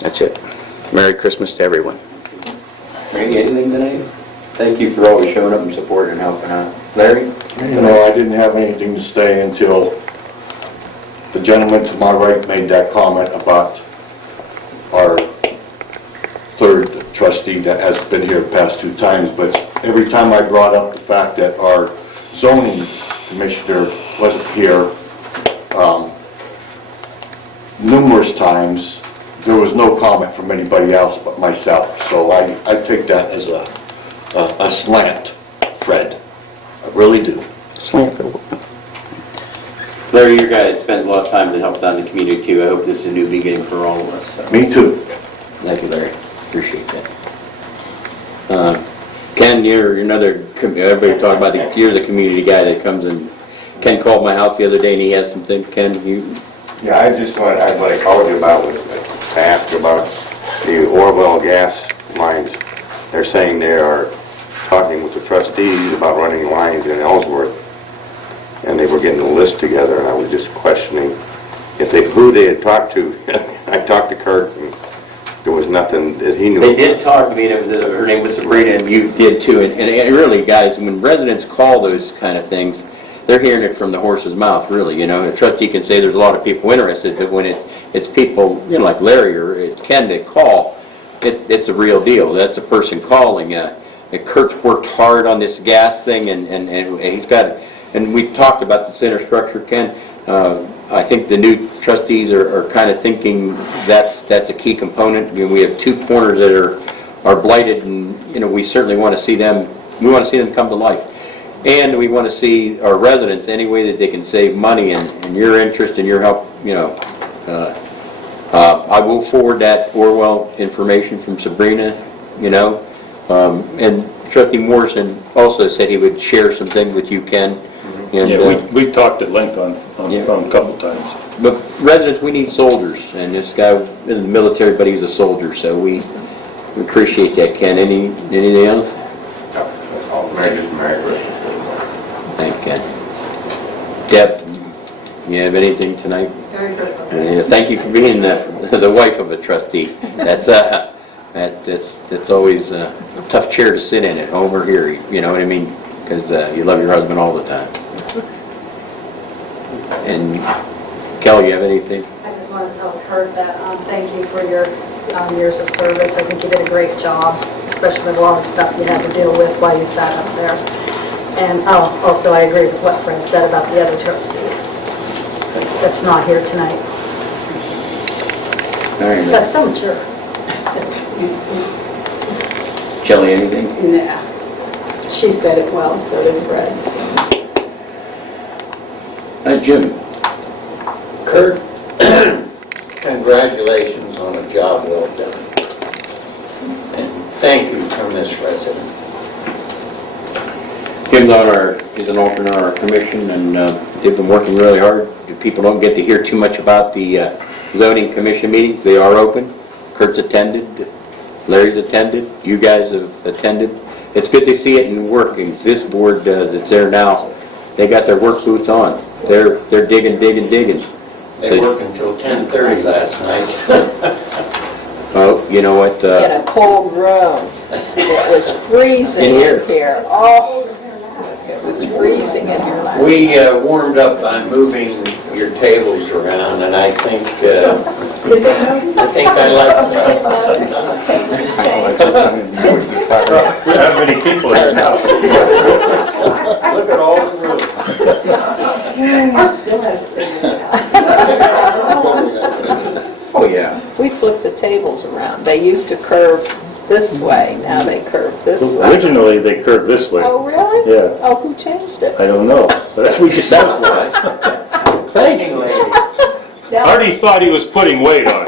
That's it. Merry Christmas to everyone. Randy, anything tonight? Thank you for always showing up and supporting and helping out. Larry? I didn't have anything to say until the gentleman to my right made that comment about our third trustee that has been here the past 2 times, but every time I brought up the fact that our zoning commissioner wasn't here, numerous times, there was no comment from anybody else but myself. So I take that as a slant, Fred. I really do. Larry, you guys spend a lot of time to help out in the community too. I hope this is a new beginning for all of us. So. Me too. Thank you, Larry. Appreciate that. Ken, you're another, everybody talk about you're the community guy that comes in. Ken called my house the other day and he has something. Ken, you... Yeah, what I called you about was to ask about the Orwell gas lines. They're saying they are talking with the trustees about running lines in Ellsworth, and they were getting a list together, and I was just questioning who they had talked to. I talked to Kurt, and there was nothing that he knew. They did talk to me, and her name was Sabrina, and you did too. And really, guys, when residents call those kind of things, they're hearing it from the horse's mouth, really. A trustee can say there's a lot of people interested, but when it's people, like Larry or it's Ken that call, it's a real deal. That's a person calling. Kurt's worked hard on this gas thing, and he's got. And we talked about the center structure, Ken. I think the new trustees are kind of thinking that's a key component. We have 2 corners that are blighted, and we certainly want to see them. We want to see them come to life. And we want to see our residents any way that they can save money, and your interest and your help, I will forward that Orwell information from Sabrina, and Trustee Morrison also said he would share some things with you, Ken. And, we talked at length on a couple times. But residents, we need soldiers, and this guy in the military, but he's a soldier, so we appreciate that, Ken. Anything else? That's all. Merry Christmas. Thank you, Ken. Deb, you have anything tonight? Merry Christmas. Thank you for being the wife of a trustee. That's always a tough chair to sit in at home or here. You know what I mean? Because you love your husband all the time. And Kelly, you have anything? I just want to tell Kurt that thank you for your years of service. I think you did a great job, especially with a lot of stuff you had to deal with while you sat up there. And also I agree with what Fred said about the other trustee that's not here tonight. All right, But some jerk. Kelly, anything? Nah. She said it well, so did Fred. Jim. Kurt, congratulations on a job well done. And thank you from this resident. Jim's is an alternate on our commission, and they've been working really hard. People don't get to hear too much about the zoning commission meetings. They are open. Kurt's attended. Larry's attended. You guys have attended. It's good to see it in working. This board that's there now, they got their work boots on. They're digging. They worked until 10:30 last night. Oh, you know what? In a cold room. It was freezing In here. Oh, it was freezing in here last night. We warmed up by moving your tables around, and I think I like We don't have many people here now. Look at all the room. Oh, yeah. We flipped the tables around. They used to curve this way. Now they curve this way. Originally, they curved this way. Oh, really? Yeah. Oh, who changed it? I don't know. But we just That's why. Cleaning lady. Now Artie thought he was putting weight on.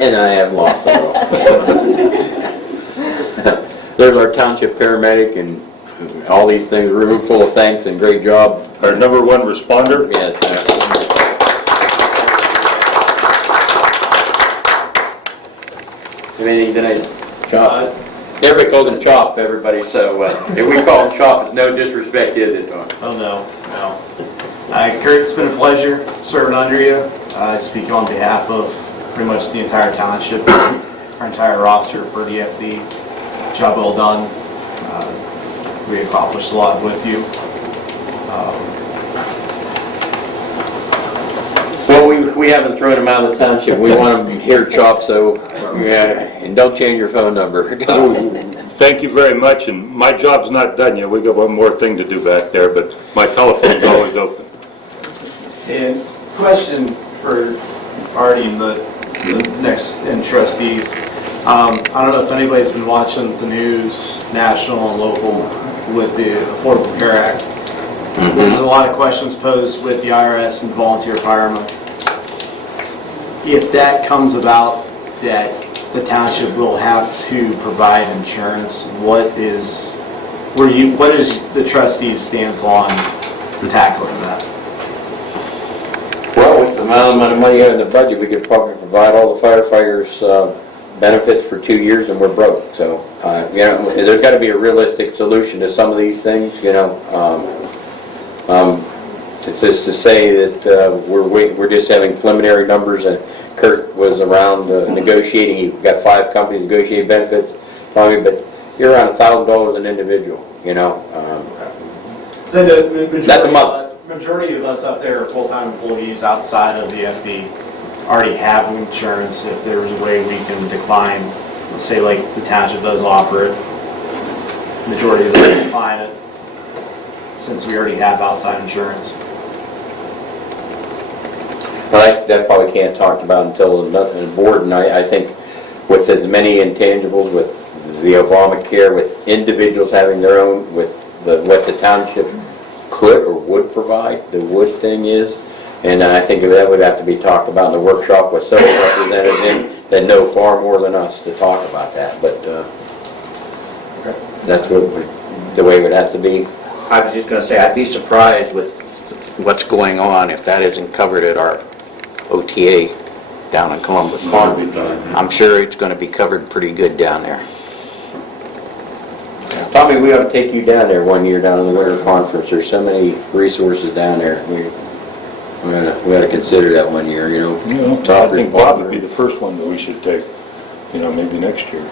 And I have lost it all. There's our township paramedic and all these things, a room full of thanks and great job. Our number one responder. Yes. Anything tonight? Chop? Everybody calls him Chop, everybody, so if we call him Chop, it's no disrespect, is it? Oh, no. Kurt, it's been a pleasure serving under you. I speak on behalf of pretty much the entire township, our entire roster for the FD. Job well done. We accomplished a lot with you. Well, we haven't thrown him out of the township. We want him here, Chop, so, and don't change your phone number. Thank you very much, and my job's not done yet. We got one more thing to do back there, but my telephone's always open. And question for Artie and the next and trustees. I don't know if anybody's been watching the news, national and local, with the Affordable Care Act. There's a lot of questions posed with the IRS and volunteer firemen. If that comes about, that the township will have to provide insurance, what is the trustees' stance on tackling that? Well, with the amount of money you have in the budget, we could probably provide all the firefighters benefits for 2 years and we're broke. So, there's got to be a realistic solution to some of these things, It's just to say that we're just having preliminary numbers, and Kurt was around negotiating. He got 5 companies negotiating benefits, probably, but you're around $1,000 an individual, So That's a month. Majority of us up there are full-time employees outside of the FD, already have insurance. If there was a way we can decline, let's say like the township does offer it, majority of us decline it, since we already have outside insurance. Well, that probably can't talk about until the board, and I think with as many intangibles, with the Obamacare, with individuals having their own, with what the township could or would provide, the would thing is, and I think that would have to be talked about in the workshop with several representatives that know far more than us to talk about that, but that's the way it would have to be. I was just going to say, I'd be surprised with what's going on if that isn't covered at our OTA down in Columbus. I'm sure it's going to be covered pretty good down there. Tommy, we ought to take you down there one year down in the winter conference. There's so many resources down there. We ought to consider that one year, I think Bob would be the first one that we should take, maybe next year.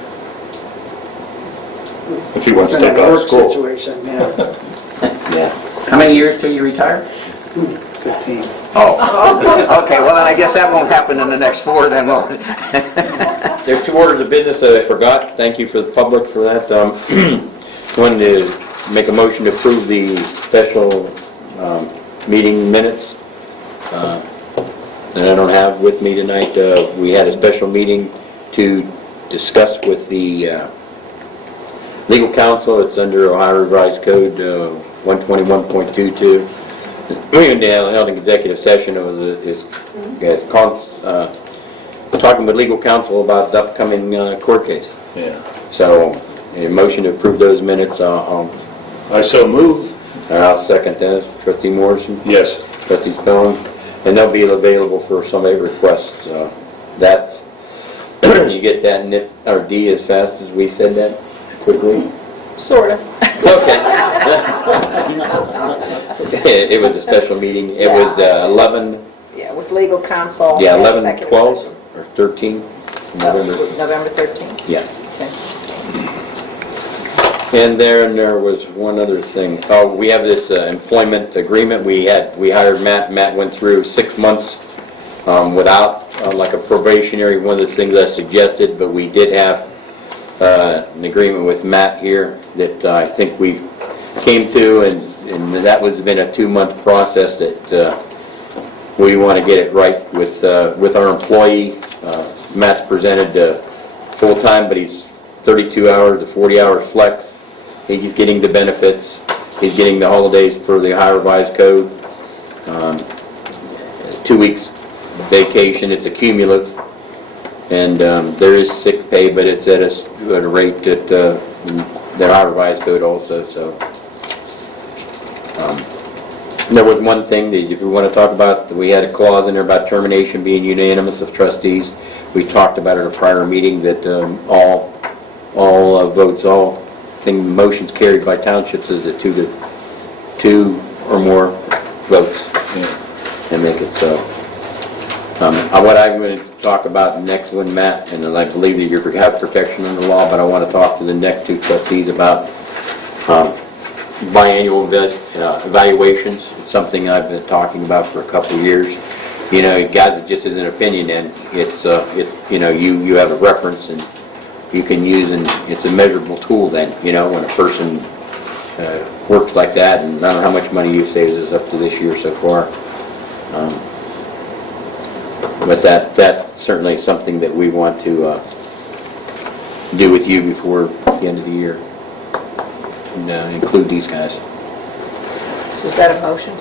If he wants to take out of school. Situation, yeah. Yeah. How many years till you retire? 15. Oh. Okay, well then I guess that won't happen in the next 4 then, will it? There are 2 orders of business that I forgot. Thank you for the public for that. Wanted to make a motion to approve the special meeting minutes that I don't have with me tonight. We had a special meeting to discuss with the legal counsel. It's under Ohio Revised Code 121.22. We held an executive session. Talking with legal counsel about the upcoming court case. Yeah. So, a motion to approve those minutes. I so move. I'll second that. Trustee Morrison? Yes. Trustee Stone? And they'll be available for somebody requests. You get that or D as fast as we said that quickly? Sort of. Okay. It was a special meeting. It was 11. Yeah, with legal counsel. Yeah, and 11, executive 12, session. or 13. November 13th. Yeah. Okay. And there was one other thing. Oh, we have this employment agreement. We hired Matt. Matt went through 6 months without like a probationary, one of the things I suggested, but we did have an agreement with Matt here that I think we came to, and that was been a 2-month process that we want to get it right with our employee. Matt's presented full-time, but he's 32 hours to 40 hours flex. He's getting the benefits. He's getting the holidays for the Ohio Revised Code. 2 weeks vacation, it's a cumulative, and there is sick pay, but it's at a rate that our revised code also, so. There was one thing that if we want to talk about, we had a clause in there about termination being unanimous of trustees. We talked about it at a prior meeting that all votes, motions carried by townships is a 2 or more votes, and make it so. What I'm going to talk about the next one, Matt, and I believe that you have protection under the law, but I want to talk to the next 2 trustees about biannual evaluations. It's something I've been talking about for a couple of years. You know, guys, it just is an opinion, and it's you have a reference, and you can use, and it's a measurable tool. Then, when a person works like that, and I don't know how much money you've saved us up to this year so far. But that's certainly something that we want to do with you before the end of the year, and include these guys. So is that a motion?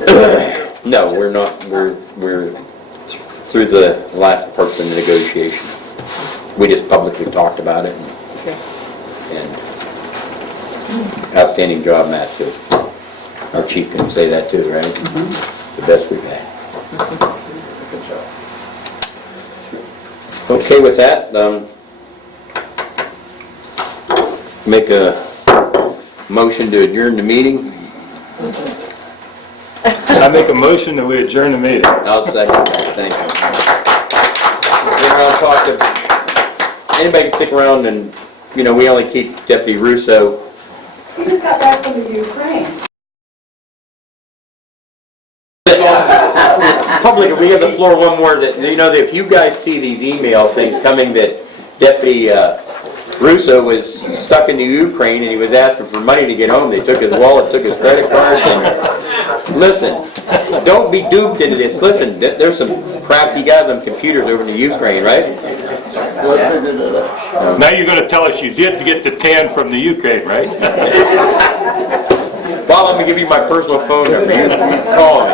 No, we're not. We're through the last parts of the negotiation. We just publicly talked about it, and outstanding job, Matt, too. Our chief can say that too, right? The best we've had. Good job. Okay, with that, make a motion to adjourn the meeting. I make a motion that we adjourn the meeting. I'll second that. Thank you. I'll talk to anybody can stick around, and we only keep Deputy Russo. He just got back from the Ukraine. Public, if we have the floor one more, that that if you guys see these email things coming that Deputy Russo was stuck in the Ukraine and he was asking for money to get home. They took his wallet, took his credit cards, and listen, don't be duped into this. Listen, there's some crafty guys on computers over in the Ukraine, right? Now you're going to tell us you did get the tan from the Ukraine, right? Well, I'm going to give you my personal phone number. You call me.